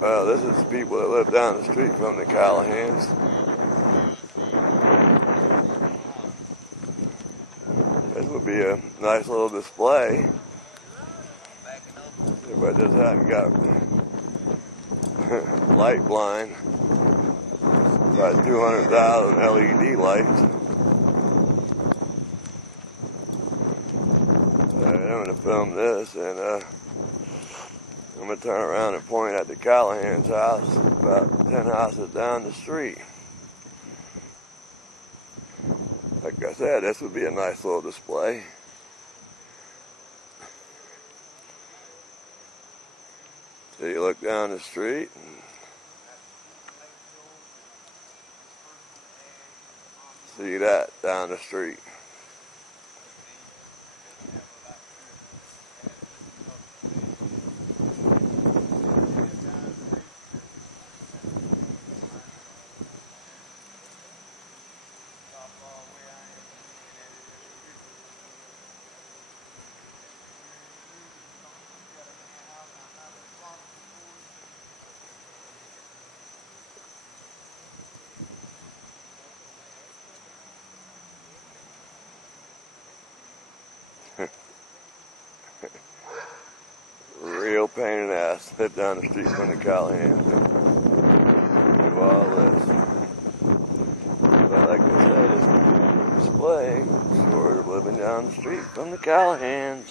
Well, this is the people that live down the street from the Callahans. This would be a nice little display. Everybody just hasn't got light blind. About 200,000 LED lights. I'm going to film this, and I'm going to turn around and point at the Callahan's house, about 10 houses down the street. Like I said, this would be a nice little display. So you look down the street, and see that down the street. Real pain in the ass, live down the street from the Callahans. Do all this. But like I said, it's a display, sort of living down the street from the Callahans.